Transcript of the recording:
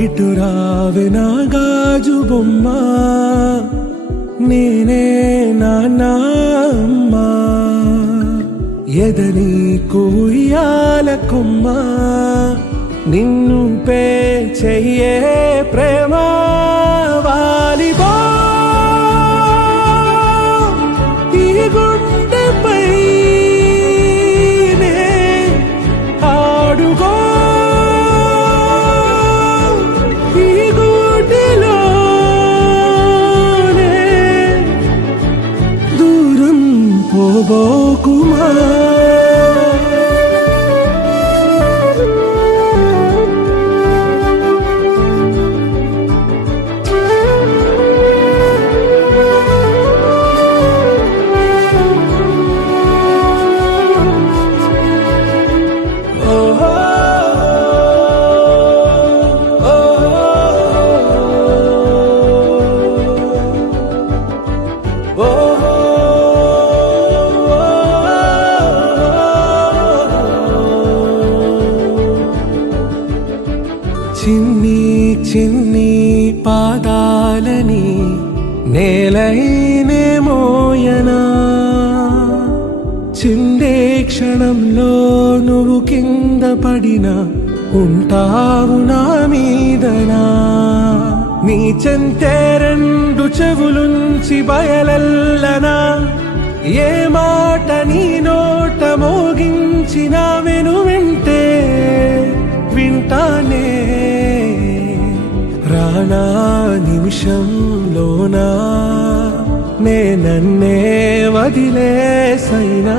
ఇటు రావే నా గాజు బొమ్మ, నేనే నాన్న అమ్మా. ఎదని కూయాల కొమ్మ, నిన్ను పే చెయ్యే ప్రేమ వాలిబా. ఈ గుండెపై నే ఆడుగో, ఈ గూటిలోనే దూరం పోబోకుమా. చిన్ని చిన్ని పాదాలని నేలైనే మోయనా, చిందే క్షణంలో నువ్వు కింద పడినా ఉంటావు నా మీదనా. నీ చెంతే రెండు చెవులుంచి బయలల్లనా, ఏ మాట నీ నోట మోగించిన వెను వింటే వింటానే. రానా నిమిషంలోనా నే నన్నే వదిలేసైనా.